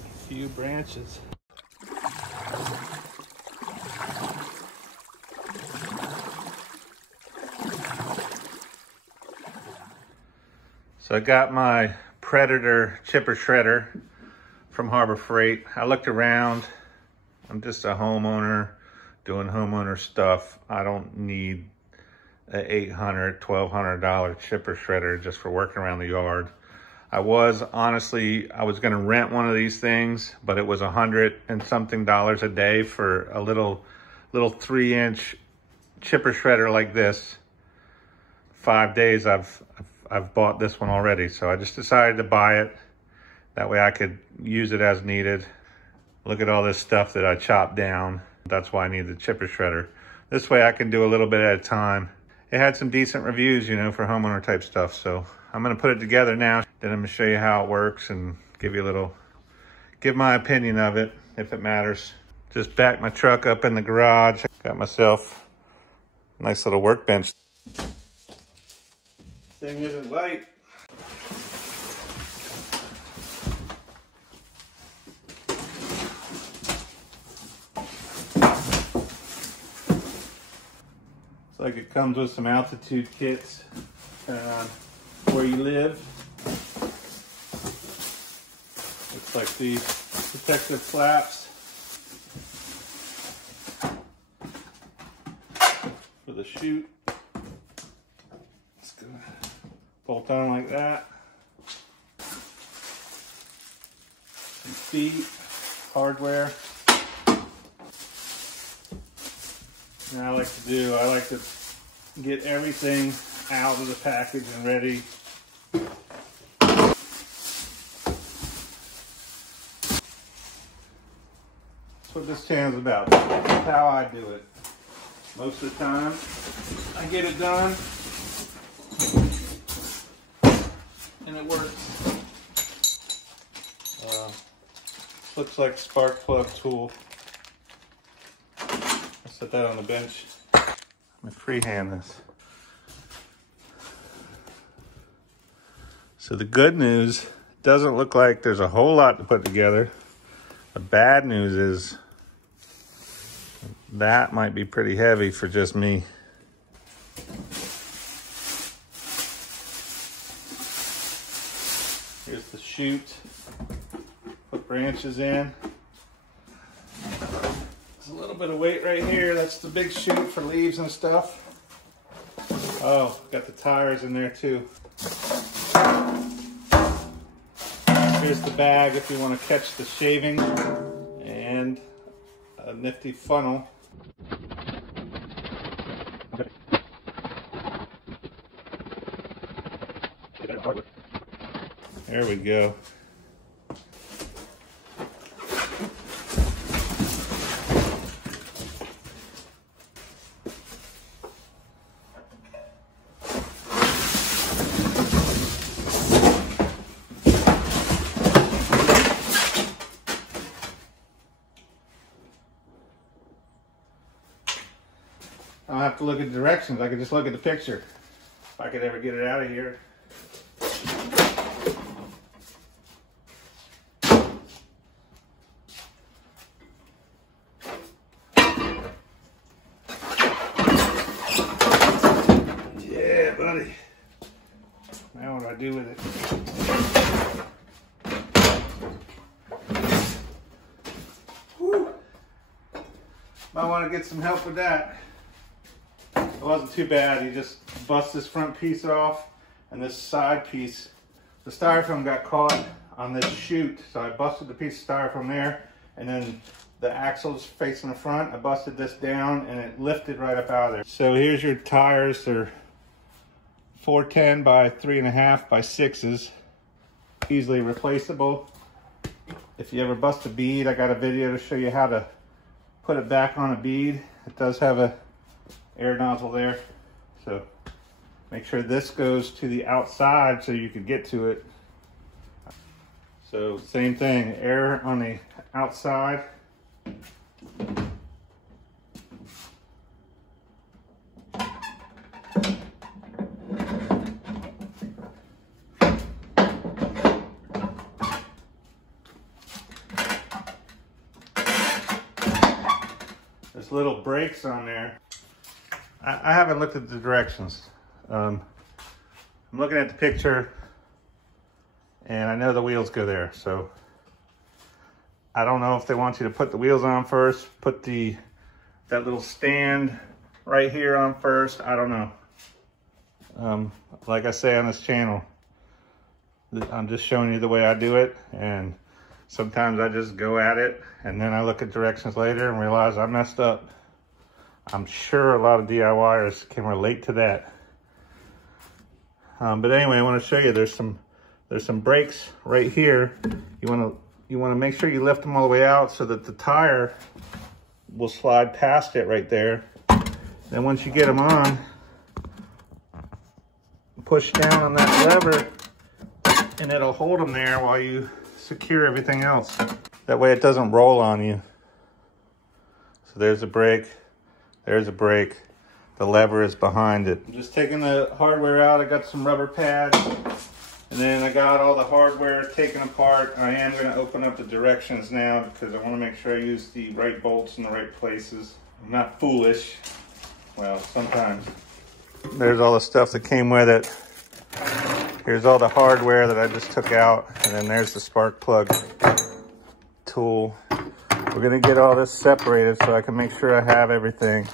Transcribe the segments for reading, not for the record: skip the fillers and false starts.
A few branches. So I got my Predator chipper shredder from Harbor Freight. I looked around. I'm just a homeowner doing homeowner stuff. I don't need an $800, $1,200 chipper shredder just for working around the yard. I was gonna rent one of these things, but it was $100 and something a day for a little 3-inch chipper shredder like this. 5 days I've bought this one already, so I just decided to buy it. That way I could use it as needed. Look at all this stuff that I chopped down. That's why I need the chipper shredder. This way I can do a little bit at a time. It had some decent reviews, you know, for homeowner type stuff. So I'm gonna put it together now. Then I'm gonna show you how it works and give my opinion of it, if it matters. Just backed my truck up in the garage. Got myself a nice little workbench. Thing isn't light. It's like it comes with some altitude kits where you live. It's like these protective flaps for the chute. It's gonna bolt on like that. Some feet, hardware. Now I like to get everything out of the package and ready. That's what this channel is about. That's how I do it. Most of the time, I get it done, and it works. Looks like a spark plug tool. I'll set that on the bench. I'm gonna freehand this. So the good news, it doesn't look like there's a whole lot to put together. The bad news is that might be pretty heavy for just me. Here's the chute. Put branches in. There's a little bit of weight right here. That's the big chute for leaves and stuff. Oh, got the tires in there too. Here's the bag if you want to catch the shavings, and a nifty funnel. There we go. I don't have to look at directions. I can just look at the picture. If I could ever get it out of here. Yeah, buddy. Now what do I do with it? Whew. Might want to get some help with that. It wasn't too bad. You just bust this front piece off and this side piece. The styrofoam got caught on this chute, so I busted the piece of styrofoam there, and then the axle's facing the front. I busted this down and it lifted right up out of there. So here's your tires. They're 410 by 3.5 by 6s. Easily replaceable. If you ever bust a bead, I got a video to show you how to put it back on a bead. It does have a air nozzle there, so make sure this goes to the outside so you can get to it. So same thing, air on the outside. just little brakes on there. I haven't looked at the directions. I'm looking at the picture and I know the wheels go there. So I don't know if they want you to put the wheels on first, put that little stand right here on first. I don't know. Like I say on this channel, I'm just showing you the way I do it, and sometimes I just go at it and then I look at directions later and realize I messed up. I'm sure a lot of DIYers can relate to that. But anyway, I want to show you there's some brakes right here. You want to make sure you lift them all the way out so that the tire will slide past it right there. Then once you get them on, push down on that lever and it'll hold them there while you secure everything else. That way it doesn't roll on you. So there's a brake, there's a brake. The lever is behind it. I'm just taking the hardware out. I got some rubber pads, and then I got all the hardware taken apart. I am gonna open up the directions now because I wanna make sure I use the right bolts in the right places. I'm not foolish. Well, sometimes. There's all the stuff that came with it. Here's all the hardware that I just took out, and then there's the spark plug tool. We're gonna get all this separated so I can make sure I have everything.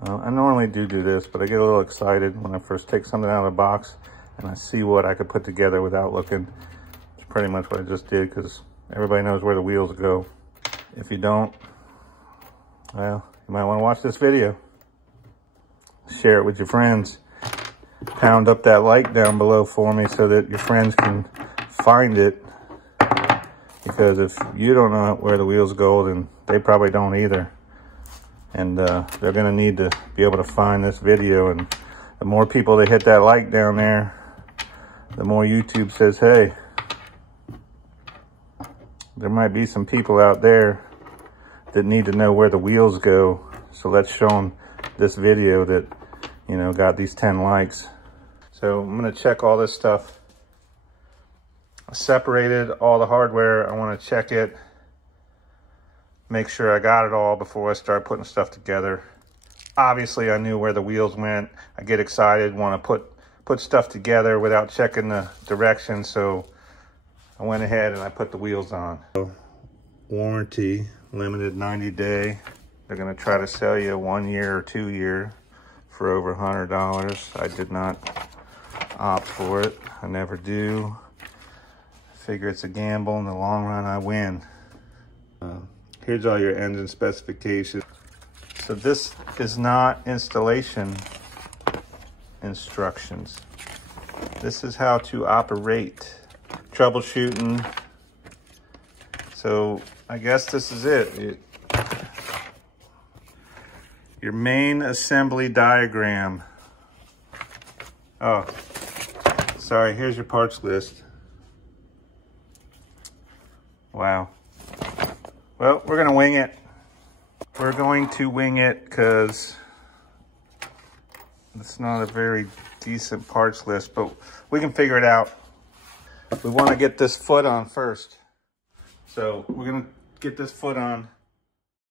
I normally do this, but I get a little excited when I first take something out of the box and I see what I could put together without looking. It's pretty much what I just did, because everybody knows where the wheels go. If you don't, well, you might want to watch this video. Share it with your friends. Pound up that like down below for me so that your friends can find it. Because if you don't know where the wheels go, then they probably don't either. And they're gonna need to be able to find this video. And the more people that hit that like down there, the more YouTube says, hey, there might be some people out there that need to know where the wheels go. So let's show them this video that, you know, got these 10 likes. So I'm gonna check all this stuff. I separated all the hardware. I wanna check it, make sure I got it all before I start putting stuff together. Obviously, I knew where the wheels went. I get excited, want to put stuff together without checking the directions, so I went ahead and I put the wheels on. Warranty, limited 90-day. They're going to try to sell you a 1 year or 2 year for over $100. I did not opt for it. I never do. I figure it's a gamble. In the long run, I win. Here's all your engine specifications. So this is not installation instructions. This is how to operate. Troubleshooting. So I guess this is it. Your main assembly diagram. Oh, sorry, here's your parts list. Wow. Well, we're gonna wing it. We're going to wing it because it's not a very decent parts list, but we can figure it out. We want to get this foot on first. So we're gonna get this foot on.